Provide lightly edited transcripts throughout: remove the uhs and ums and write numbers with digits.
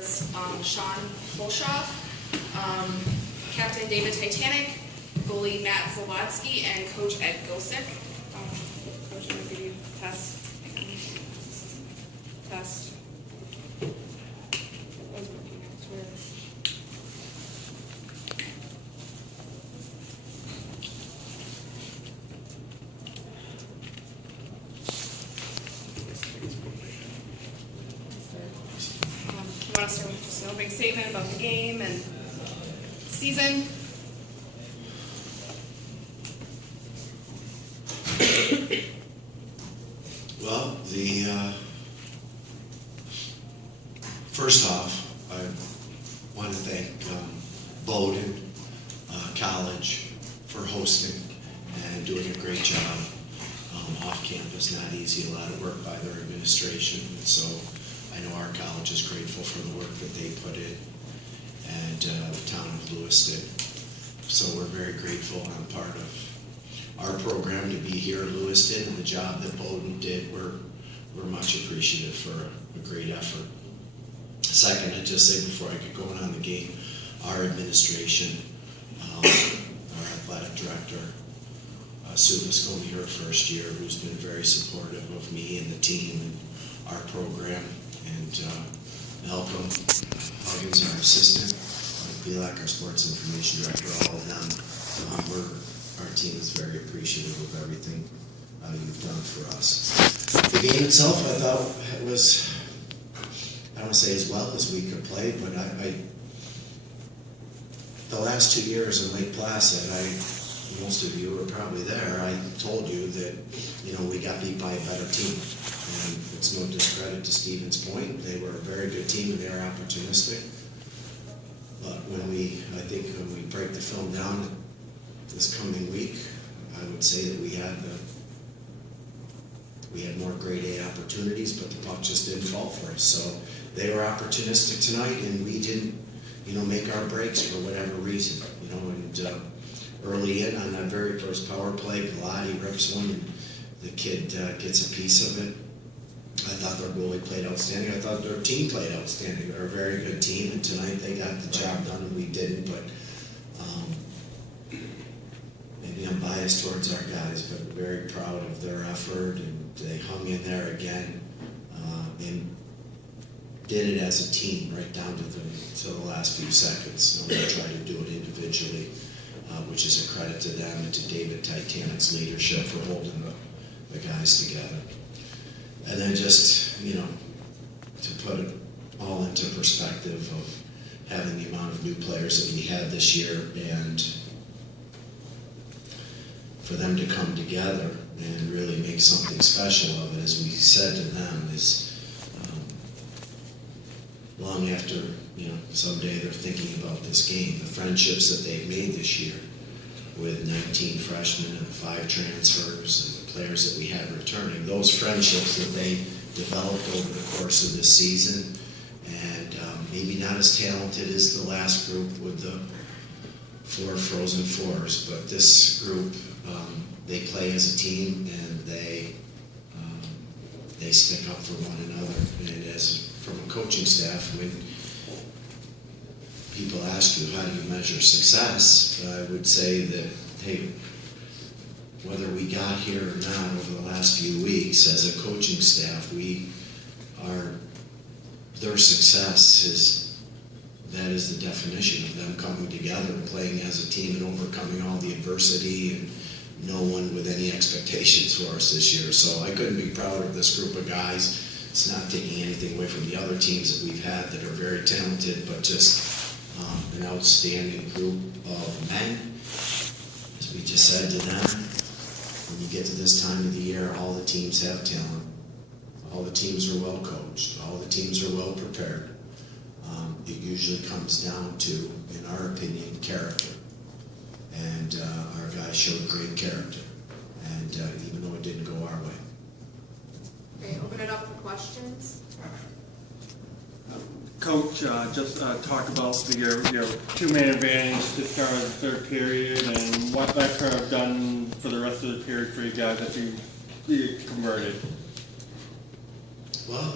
Sean Holshoff, Captain David Titanic, goalie Matt Zawadsky, and Coach Ed Gosick. Coach, I'm going to give you a test. Test. I want to start with just an opening statement about the game and season. Well, first off, I want to thank Bowdoin College for hosting and doing a great job off campus. Not easy, a lot of work by their administration, and so I know our college is grateful for the work that they put in, and the town of Lewiston. So we're very grateful on part of our program to be here in Lewiston, and the job that Bowdoin did, we're much appreciative for a great effort. Second, I'd just say before I get going on the game, our administration, our athletic director, Sue was going to be her first year, who's been very supportive of me and the team and our program, and Malcolm Huggins, our assistant, Belak, our sports information director, all of them. Our team is very appreciative of everything you've done for us. The game itself, I thought, was, I don't want to say as well as we could play, but the last 2 years in Lake Placid, most of you were probably there, I told you that, we got beat by a better team. And it's no discredit to Stevens Point. They were a very good team and they were opportunistic. But I think when we break the film down this coming week, I would say that we had more grade A opportunities, but the puck just didn't fall for us. So they were opportunistic tonight, and we didn't, make our breaks for whatever reason. And early in on that very first power play, Galati rips one, and the kid gets a piece of it. I thought their goalie played outstanding. I thought their team played outstanding. They're a very good team, and tonight they got the job done, and we didn't. But maybe I'm biased towards our guys, but I'm very proud of their effort, and they hung in there again and did it as a team right down to the last few seconds. Nobody tried to do it individually, which is a credit to them and to David Titanic's leadership for holding the guys together. And then just, to put it all into perspective of having the amount of new players that we had this year, and for them to come together and really make something special of it, as we said to them, is long after, someday they're thinking about this game, the friendships that they've made this year with 19 freshmen and 5 transfers and the players that we had returning, those friendships that they developed over the course of this season, and maybe not as talented as the last group with the 4 Frozen Fours, but this group, they play as a team, and they stick up for one another. And from a coaching staff, when people ask you how do you measure success, I would say that, hey, whether we got here or not over the last few weeks, as a coaching staff, their success that is the definition of them coming together and playing as a team and overcoming all the adversity, and no one with any expectations for us this year. So I couldn't be prouder of this group of guys. It's not taking anything away from the other teams that we've had that are very talented, but just an outstanding group of men. As we just said to them, when you get to this time of the year, all the teams have talent. All the teams are well coached. All the teams are well prepared. It usually comes down to, in our opinion, character. And our guys showed great character. And even though it didn't go our way. Okay, open it up for questions. Coach, just talk about your 2-man advantage to start the third period, and what that could have done for the rest of the period for you guys if you converted. Well,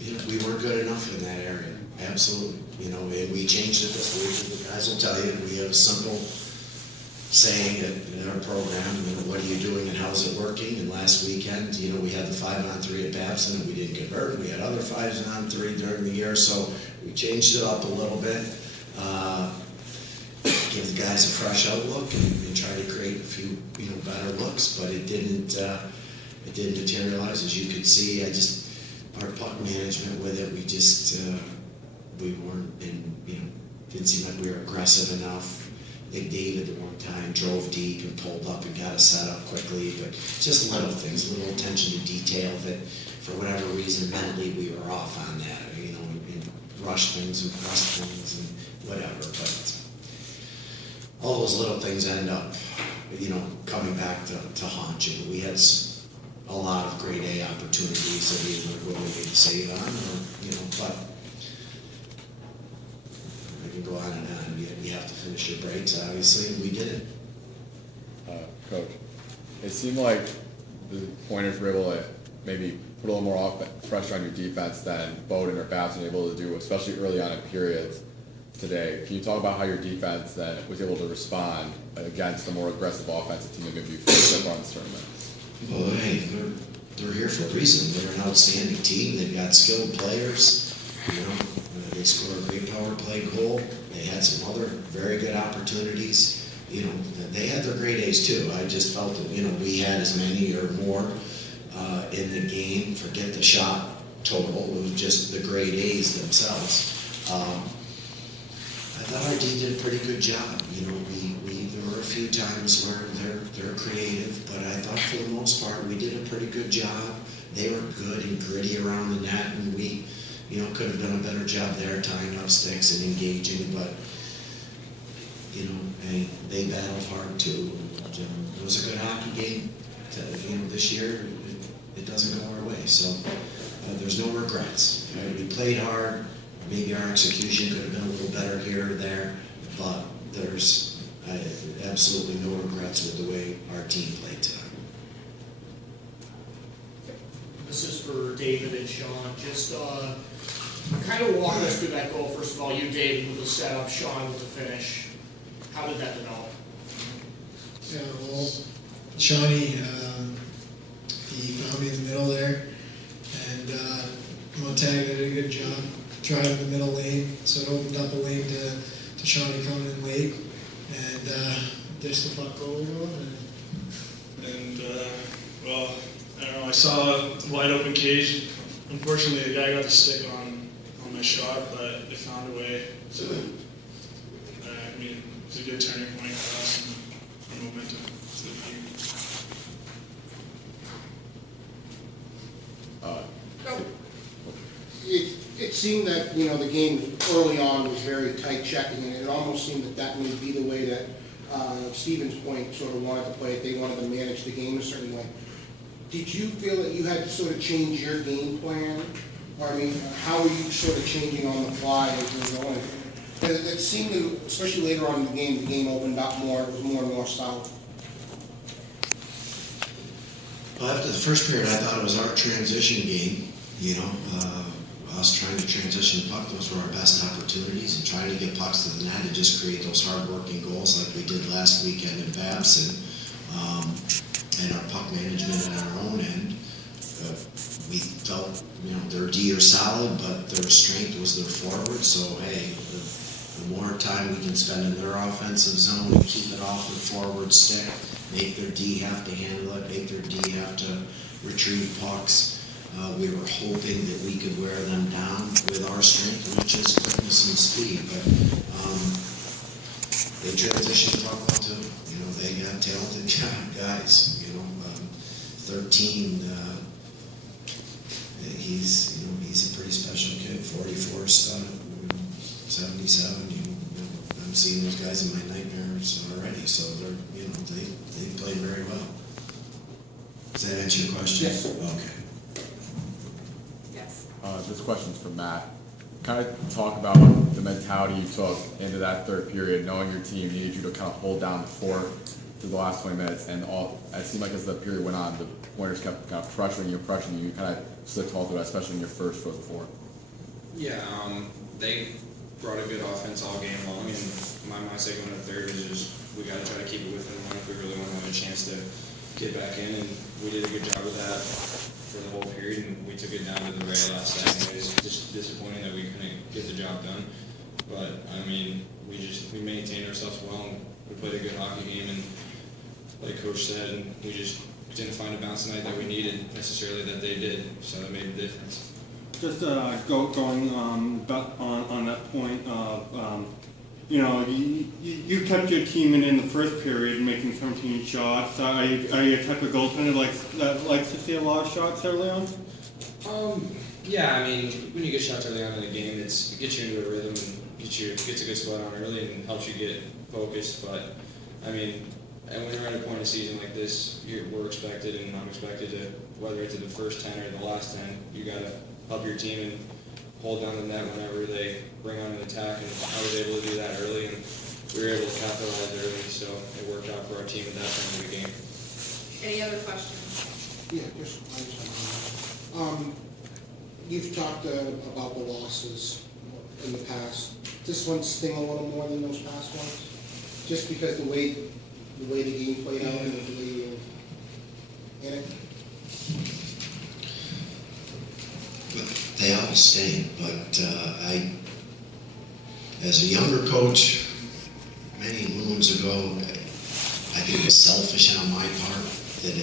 we weren't good enough in that area. absolutely. You know, and we changed it this week. The guys will tell you, we have a simple saying in our program, you know, what are you doing and how's it working? And last weekend, you know, we had the 5-on-3 at Babson and we didn't get hurt. We had other 5-on-3 during the year, so we changed it up a little bit. Give the guys a fresh outlook and try to create a few, you know, better looks, but it didn't materialize. As you could see, our puck management with it, we weren't didn't seem like we were aggressive enough. Big David at one time drove deep and pulled up and got us set up quickly, but just little things, little attention to detail that for whatever reason mentally we were off on that, you know, and rushed things and pressed things and whatever, but all those little things end up, you know, coming back to haunt you. We had a lot of grade A opportunities that we were willing to save on, or, you know, but I can go on and on. You have to finish your breaks, obviously, and we did it. Coach, it seemed like the Pointers were able to maybe put a little more pressure on your defense than Bowden or Babson were able to do, especially early on in periods today. Can you talk about how your defense then was able to respond against a more aggressive offensive team that maybe you faced so far in this tournament? Well, hey, they're here for a reason. They're an outstanding team. They've got skilled players. You know, they scored a great power play goal. They had some other very good opportunities. You know, they had their grade A's too. I just felt that, you know, we had as many or more in the game. Forget the shot total. It was just the grade A's themselves. I thought our D did a pretty good job. You know, there were a few times where they're creative, but I thought for the most part we did a pretty good job. They were good and gritty around the net, and we, you know, could have done a better job there tying up sticks and engaging, but, you know, they battled hard too. And, it was a good hockey game. You know, this year it doesn't go our way, so there's no regrets. Right? We played hard. Maybe our execution could have been a little better here or there, but there's absolutely no regrets with the way our team played tonight. This is for David and Sean. Just kind of walk us through that goal. First of all, you, David, with the setup, Sean with the finish. How did that develop? Yeah, well, Shawnee, he found me in the middle there, and Montag did a good job. Tried in the middle lane, so it opened up a lane to Shawnee coming in late, and dished the puck over. Well, I don't know, I saw a wide open cage. Unfortunately, the guy got the stick on my shot, but they found a way. So, I mean, it's a good turning point for us and momentum to the game. Go. It seemed that, you know, the game early on was very tight checking, and it almost seemed that may be the way that Stevens Point sort of wanted to play it. They wanted to manage the game a certain way. Did you feel that you had to sort of change your game plan? Or, I mean, how were you sort of changing on the fly as you were going? It seemed to, especially later on in the game opened up more. It was more and more south. Well, after the first period, I thought it was our transition game. You know, us trying to transition the puck, those were our best opportunities, and trying to get pucks to the net and just create those hard-working goals like we did last weekend in Babson. And our puck management on our own end, we felt, you know, their D are solid, but their strength was their forward. So, hey, the more time we can spend in their offensive zone and keep it off their forward stick, make their D have to handle it, make their D have to retrieve pucks. We were hoping that we could wear them down with our strength, which is quickness and speed. But they transitioned the puck well too. You know, they got talented guys. You know, 13. He's a pretty special kid. 44 stud, 77. You know, I'm seeing those guys in my nightmares already. So they're, you know, they play very well. Does that answer your question? Yes. Okay. This question's for Matt. Kind of talk about the mentality you took into that third period, knowing your team needed you to kind of hold down the fort through the last 20 minutes, and it seemed like as the period went on, the Pointers kept kind of pressuring you, you kind of stood tall through that, especially in your first frozen four. Yeah, they brought a good offense all game long, and my mindset going to the third is just we got to try to keep it within one if we really want to have a chance to get back in, and we did a good job of that for the whole period, and we took it down to the very last second. It was just disappointing that we couldn't get the job done, but I mean, we maintained ourselves well, and we played a good hockey game, and like Coach said, and we just didn't find a bounce tonight that we needed necessarily that they did, so it made a difference. Just going on that point of, you know, you kept your team in the first period making 17 shots. Are you a type of goaltender that likes to see a lot of shots early on? Yeah, I mean, when you get shots early on in the game, it gets you into a rhythm and gets a good spot on early and helps you get focused. But I mean, and when you're at a point of season like this, we're expected, and I'm expected to, whether it's in the first 10 or the last 10, you got to help your team and hold down the net whenever they bring on an attack. And I was able to do that early, and we were able to capitalize early, so it worked out for our team at that time of the game. Any other questions? Yeah, I just have one. You've talked about the losses in the past. This one sting a little more than those past ones, just because the way the game played out and the way you in it. They all sting, but as a younger coach, many moons ago, I think it was selfish on my part that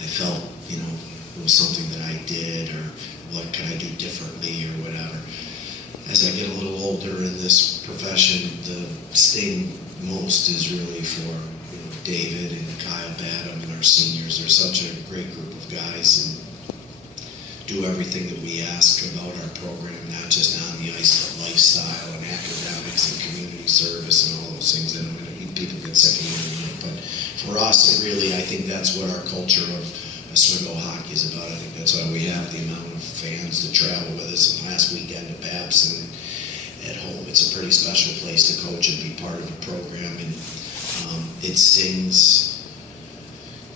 I felt, you know, it was something that I did, or what could I do differently, or whatever. As I get a little older in this profession, the sting most is really for, you know, David and Kyle Badham and our seniors. They're such a great group of guys and do everything that we ask about our program, not just on the ice, but lifestyle and academics and community service and all those things that people get sick of hearing it. But for us, it really, I think that's what our culture of Oswego hockey is about. I think that's why we have the amount of fans that travel with us. And last weekend at Babson at home, it's a pretty special place to coach and be part of the program. And it stings,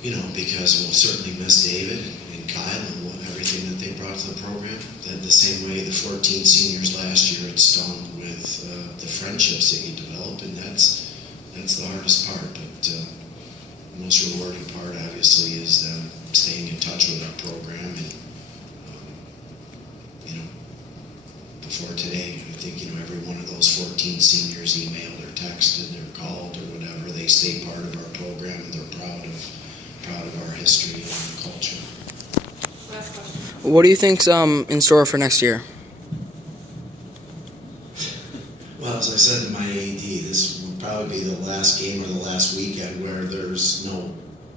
you know, because we'll certainly miss David and Kyle and everything that they brought to the program. The same way the 14 seniors last year, it stung with the friendships that you develop, and that's the hardest part. But the most rewarding part, obviously, is them staying in touch with our program. And you know, before today, I think, you know, every one of those 14 seniors emailed or texted or called or whatever. They stay part of our program, and they're proud of our history and our culture. Last question. What do you think's in store for next year? Well, as I said to my AD, this will probably be the last game or the last weekend where there's no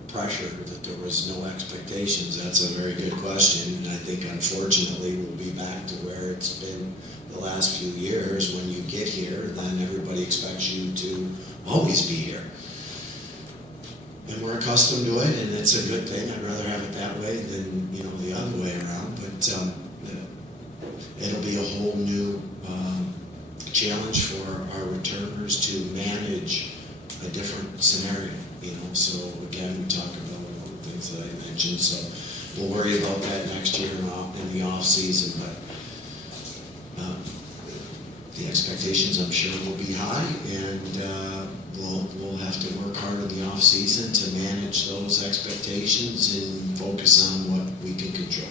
pressure, that there was no expectations. That's a very good question, and I think unfortunately we'll be back to where it's been the last few years. When you get here, then everybody expects you to always be here. And we're accustomed to it, and it's a good thing. I'd rather have it that way than, you know, the other way around. But it'll be a whole new challenge for our returners to manage a different scenario. You know, so again, we talk about all the things that I mentioned. So we'll worry about that next year in the off season. But the expectations, I'm sure, will be high, and we'll have to work hard in the off season to manage those expectations and focus on what we can control.